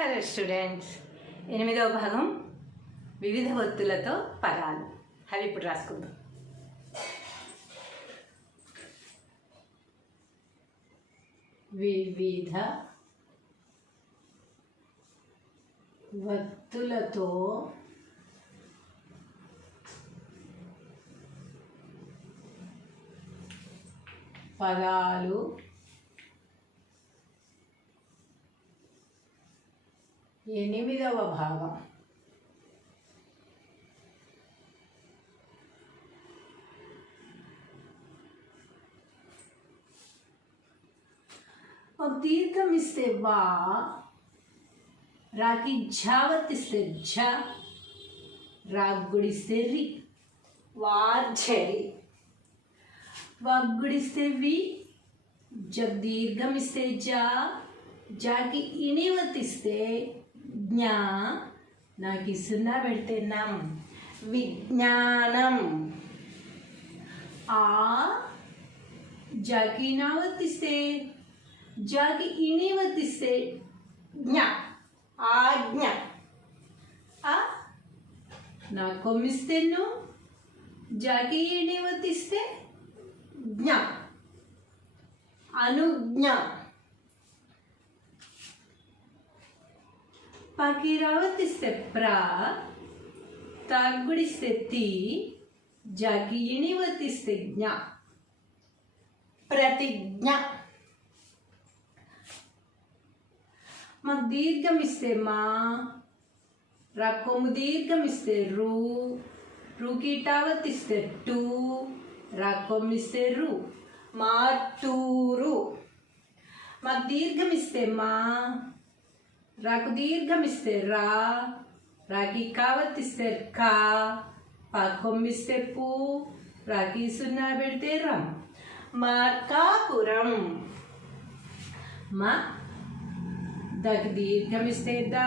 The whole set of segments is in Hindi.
హలో స్టూడెంట్స్ ఎనిమిదవ భాగం వివిధ ఒత్తులతో పదాలు. అవి ఇప్పుడు రాసుకుందాం. వివిధ వత్తులతో పదాలు ఎనిమిదవ భాగం ఒక దీర్ఘం ఇస్తే వా రాకి ఝావతిస్తే ఝ రాగ్గుడిస్తే రి వార్జరి వగ్గుడిస్తే వి జగ్ దీర్ఘం ఇస్తే జా జాకి ఇనివతిస్తే జ్ఞా నాకు సున్నా పెడితే నం. విజ్ఞానం. ఆ జాకి నావర్తిస్తే జాకి ఇనివర్తిస్తే జ్ఞ. ఆజ్ఞ. ఆ? నా కొమ్మిస్తేను జాకి ఇనివర్తిస్తే జ్ఞ. అనుజ్ఞ. pakiravati se pra, taggudiste ti, jagiyinivati se gna. ప్రతిజ్ఞ మాకు దీర్ఘం ఇస్తే మా రకొమ్ము దీర్ఘం ఇస్తే రు రుకీటావత్ ఇస్తే టు రకొమ్ము ఇస్తే రు మా టూరు మాకు దీర్ఘం ఇస్తే మా రాకు దీర్ఘం ఇస్తే రా రాకి కావర్తిస్తే కా పాకొమ్మిస్తే పూ రాకి సున్నా పెడితే రం మార్కాపురం మా దాకి దీర్ఘం ఇస్తే దా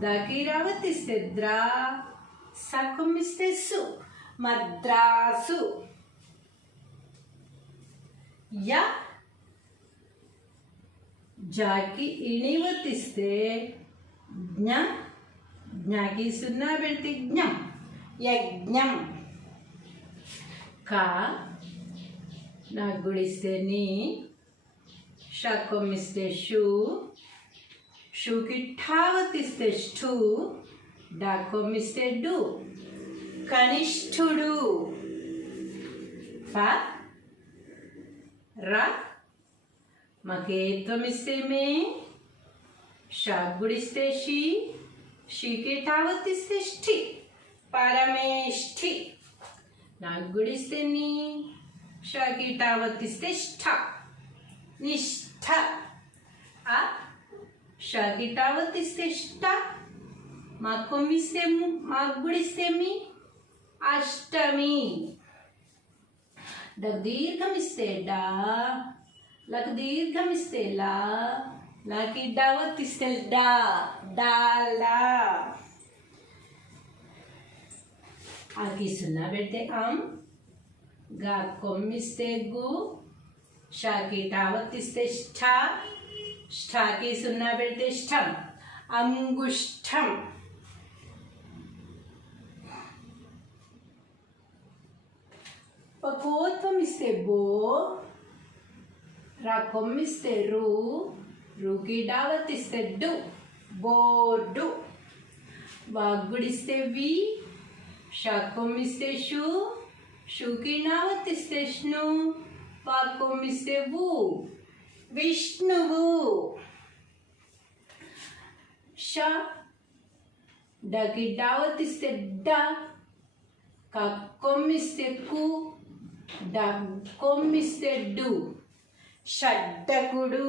దాకి రావర్తిస్తే ద్రా సా కొమ్మిస్తే సు మద్రాసు యా ಜಾಕಿ ಇಣಿವತ್ತಿಸ್ತೆ ಜ್ಞ ಜ್ಞಾಗಿ ಸುನ್ನ ಬೆಳ್ತಿ ಜ್ಞ ಯಜ್ಞಂ ಕ ಗುಡಿಸ್ತೆ ನೀ షాకొమ్మిస్తే షూ షూకి ఠావతిస్తే స్టూ డాకొమ్మిస్తే డు కనిష్ఠుడు ఫ రా Magedvamiseme Shaguristeshi Shiketavatisishti Parameshti Naguristeni Shakitavatistishta Nishtha A Shakitavatistishta Makomisemu Maguristemi Ashtami The Dirgham is said, लक दीर्घम इससे ला ला की डावत इससे डा, डाला। आगे सुनना बेटे हम गा को मिस्ते गु, शा की टावत इससे ष्ठा ष्ठा की सुनना बेटे ष्ठम अंगुष्ठम। पकोत्वम इससे बो బో రా కొమ్మిస్తే రు రుకి డావత్తిస్తే డు బోర్డు వాగ్గుడిస్తే వి షాకొమ్మిస్తే షూ షూకి నావత్తిస్తేష్ణు పాకొమ్మిస్తే వు విష్ణువు ష డకి డావత్తిస్తే డ కొమ్మిస్తే కు డ కొమ్మిస్తే డు షడ్డకుడు.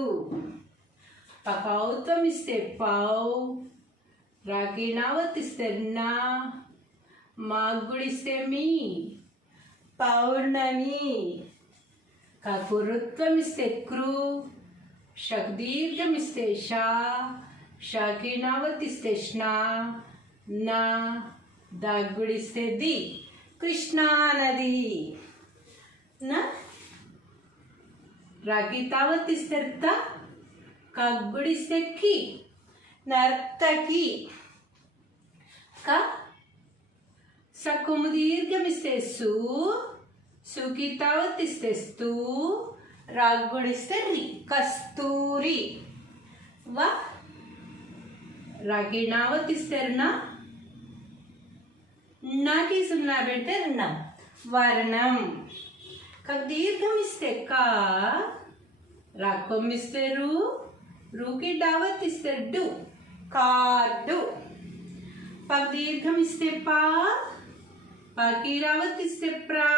పకౌత్వం ఇస్తే పావు రాకి నావత్తిస్తే నా మాగుడిస్తే మీ పౌర్ణమి కకురుత్వం ఇస్తే క్రూ షక్దీర్ఘం ఇస్తే షా షాకి నావతిస్తే స్నా నా దగ్గుడిస్తే ది కృష్ణానది. నా? ರಗಿತಾವತ್ತಿಸ್ತೆರ್ತ ಕಗ್ಗುಡಿಸ್ತೆಕ್ಕಿ ನರ್ತಕಿ ಕ ಸಕ್ಕುಮು ದೀರ್ಘಮಿಸ್ತೆ ಸು ಸುಖಿತಾವತ್ತಿಸ್ತೆ ಸ್ತೂ ರಗ್ಗುಡಿಸ್ತೆ ರಿ ಕಸ್ತೂರಿ ವ ರಗಿಣಾವತ್ತಿಸ್ತೆರ್ನ నాకి సున్నా పెడితే వర్ణం వర్ణం का दीर्घ मिस्ते का। राखो मिस्ते रू रू की डावत इस्ते डू, का डू। पग दीर्घ मिस्ते पा पा की रावत इस्ते प्रा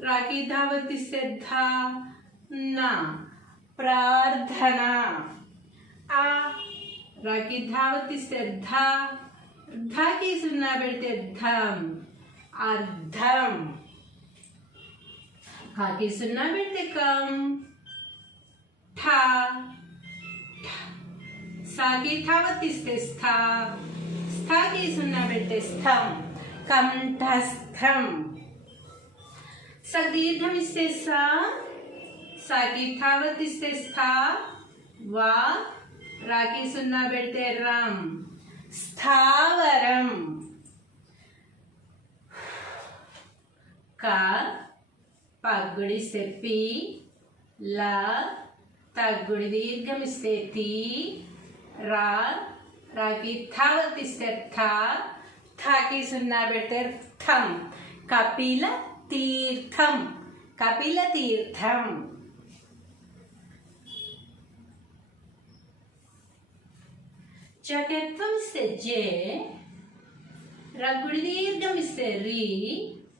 राखी धावत इस्ते धा, ना, प्रार्थना। आ राखी धावत इस्ते धा धा की सुनना बेटे धम अर्धम आगे सुनना बेटे कम। ठा। सा की स्था स्था की सुनना स्थम। कम सदीर्घम सा। सा की स्था वा। सुनना राम। स्थावरम। का पगड़ी से पी ला तगड़ी दीर्घम से ती रा रा की थावत से था था की सुनना बेटे थम कपिल तीर्थम कपिल तीर्थम चकत्वम से जे रघुदीर्घम से री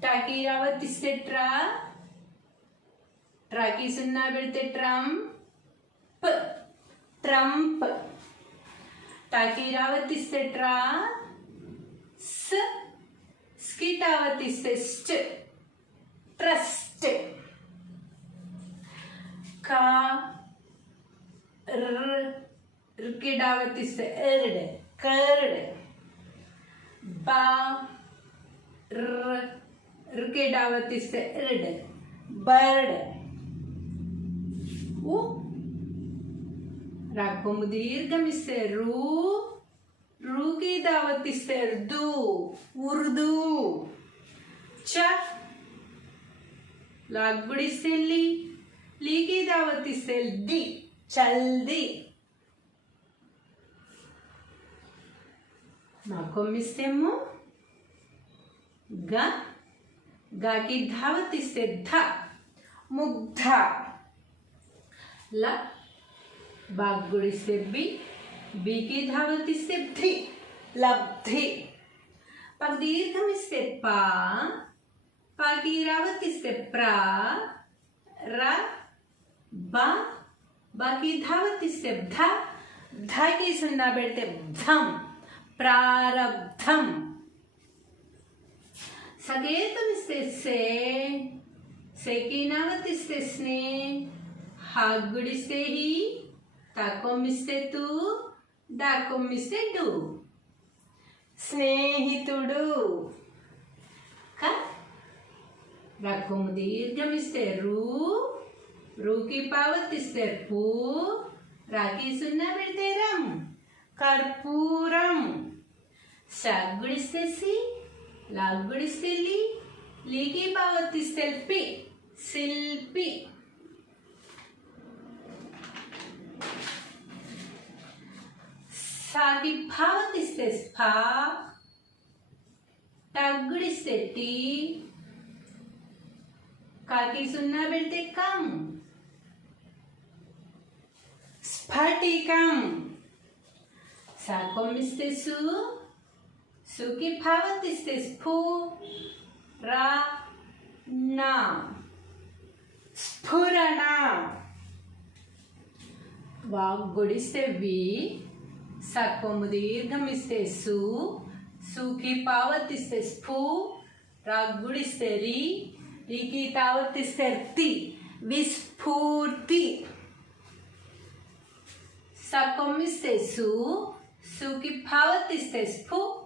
Tachyravat is tra. Trach is na birthday trump. Trump. Tachyravat is tra. S. Skitavat is st. Trust. Ka. R. Rkidavat is erd. Curd. Ba. R. Cricket ಆವತ್ತಿಸ್ತೆ red bird. ಉ ರಾಕೊಂಬು ದೀರ್ಘಮಿಸ್ತೆ ರೂ, ರೂಗಿದ ಆವತ್ತಿಸ್ತೆ ಉರ್ದು ಉರ್ದು. ಚ ಲಾಗ್ ಬಿಡಿಸ್ತೆ ಲಿ, ಲೀಗಿದ ಆವತ್ತಿಸ್ತೆ ದಿ ಚಲ್ದಿ. ನಾಕೊಂಬಿಸ್ತೆಮ್ಮು ಗ. गाकी धावती से धा, मुग्धा, ल, बागुड़ी से बी बी की धावती से धी, लब्धि। पग दीर्घ में से पा पा की रावती से प्रा, रा, बा, बाकी धावती से धा धा की सुनना बैठते धम प्रारब्धम। నావతిస్తే స్నే హాగ్గుడిస్తే హి తకొమ్మిస్తే తూ దాకొమ్మిస్తే డు స్నేహితుడు. క? రకము దీర్ఘమిస్తే రూ రూకి పావతిస్తే పూ రాకి సున్నా పెడితే రం కర్పూరం. సగ్గుడిస్తే సి लागवडी सेली लेके पावती सेल्फी सेल्फी ಸಾಗಿ ಭಾವತಿಸ್ತೆ ಸ್ಫಾ ಟಗ್ಗುಡಿಸ್ತೆ ಟಿ ಕಾಕಿ ಸುನ್ನ ಬೀಳ್ತೆ ಕಂ ಸ್ಫಟಿ ಕಂ ಸಾಕೊಮ್ಮಿಸ್ತೆ ಸು Suki Pavat is this Pu Ra Na Spurana. Vag gudiste V. Sarpam dirgham is the Su. Suki Pavat is this Pu. Ra gudiste Ri. Ri ki Tavat is the Ti. Vispurti. Sarpam is the Su. Suki Pavat is the Pu.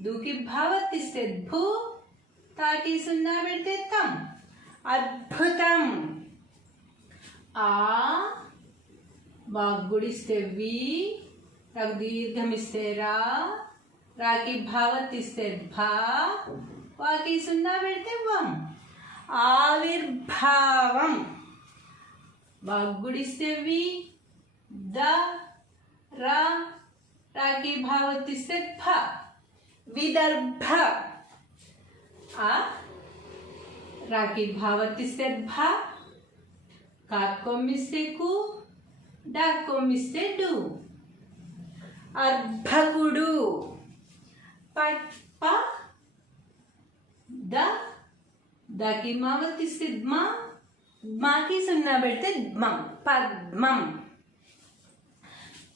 दुखी भवति सिद्धु ताकि सुनना बेटे तम, अद्भुतम। आ वी रघदीर्घमिस्ते रा राकी भावति भा वाकी सुनना बेटे वम आविर्भावम वाग्गुड़िस्ते वी, द, रा राकी भावति भा। विदर्भ। आ? राकित भावति से भा। काको मिसे कु डाको मिसे डू अर्भकुडु पट्प। द। द की मावती से मा। मा की सुनना बैठते मम पद्मम।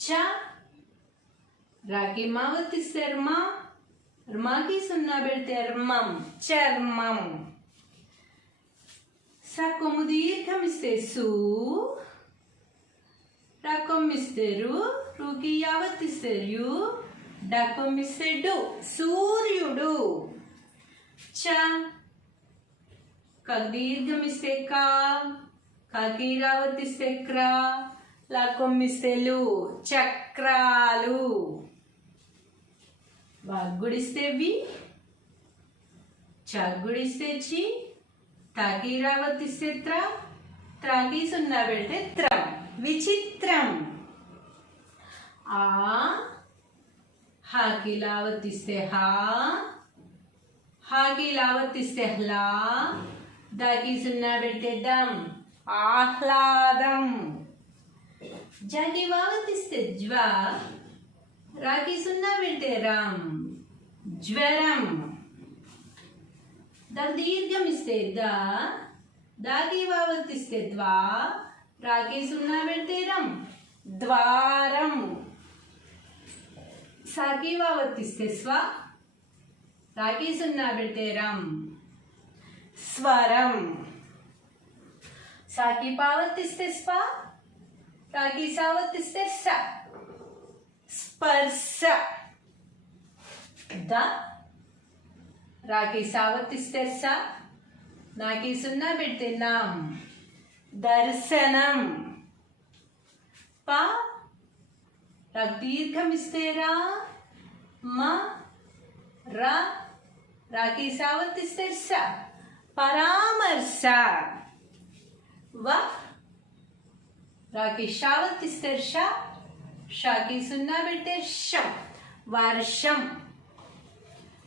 च। मावती से मा। రుమాకి సున్నా పెడితే రుమం చర్మం సక్వము దీర్ఘం ఇస్తే సు రకం ఇస్తే రు రూకి యావత్ ఇస్తే యు ఇస్తే డు సూర్యుడు చ దీర్ఘం ఇస్తే కా కాకి రావత్ ఇస్తే క్రా లాకొమ్మిస్తేలు చక్రాలు వాగ్గుడిస్తే వి చగ్గుడిస్తే చి తాకి రావర్తిస్తే త్ర త్రాకి సున్నా పెడితే త్ర విచిత్రం ఆ హాకి లావర్తిస్తే హా హాకి లావర్తిస్తే హ్లా దాకి సున్నా పెడితే దం ఆహ్లాదం జగి వావతిస్తే జ్వా రాకి సున్నా పెడితే రామ్ జ్వరం. దాని దీర్ఘమిస్తే దా దాకి వావర్తిస్తే ద్వా రాకి సున్నా పెడితే రమ్ ద్వారం. సాకి వావర్తిస్తే స్వ రాకి సున్నా పెడితే రమ్ స్వరం. సాకి పావర్తిస్తే స్వ రాకి సావర్తిస్తే స. स्पर्श। द। राखी सावत नाकिना बिड़ते नाम। दर्शनम। प। रीर्घमस्तेरा म। राखी सावत परामर्श। व। राखी सावत श की सुनना बेटे शम वर्षम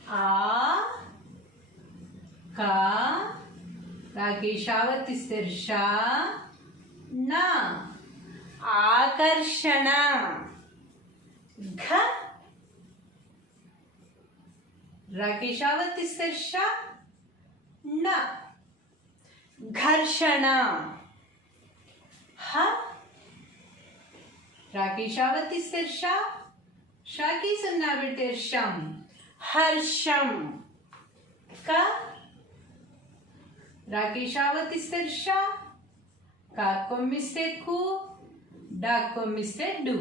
आ, का, राकेशावत शीर्षा न, आकर्षण। घ, राकेशावत शीर्ष न, घर्षण। हा प्राकेशावतिस्पर्श शाकी सन्नावृतिर्षम हर्षम का राकेशावतिस्पर्श कु डू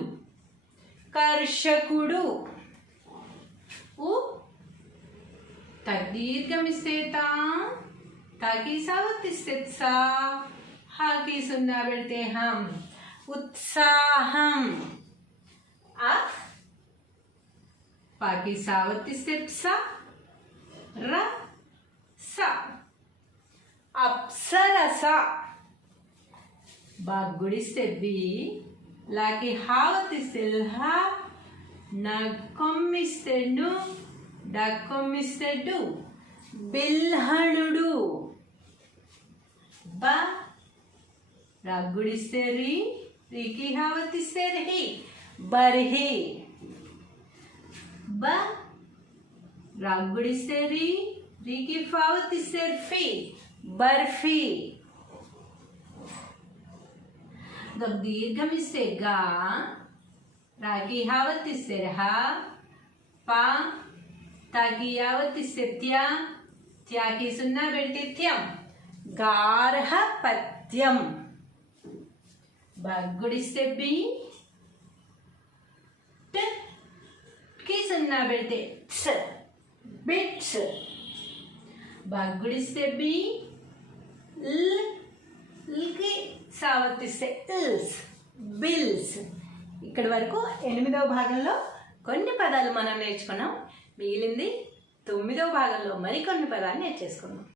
कर्षकुडु उ हाकी सुनना बेटे हम। తద్దీర్ఘమిస్తే తా తాకి సావర్తిస్తే సా హాకి సున్నా పెడితే హం ఉత్సాహం ఆ పాకి సావర్తిస్తే స ర స అప్సరస బాగుడిస్తే బి లాకి హావతిస్తే रेखी हावत से रहे, बरहे। ब रागुड़ी से री री की फावत से फे, बर्फ़ी। गब दीर्घम से गा रागी हावत से रहा, पा तागी यावत से त्या त्या की सुनना बेटी त्यम गारह पत्यम బి ట్కి సున్నా పెడితే త్స్ బిట్స్ బగ్గుడిస్తే బి ల్ ల్కి సావతిస్తే ఇల్స్ బిల్స్ ఇక్కడి వరకు ఎనిమిదవ భాగంలో కొన్ని పదాలు మనం నేర్చుకున్నాం మిగిలింది తొమ్మిదవ భాగంలో మరికొన్ని పదాలు నేర్చేసుకున్నాం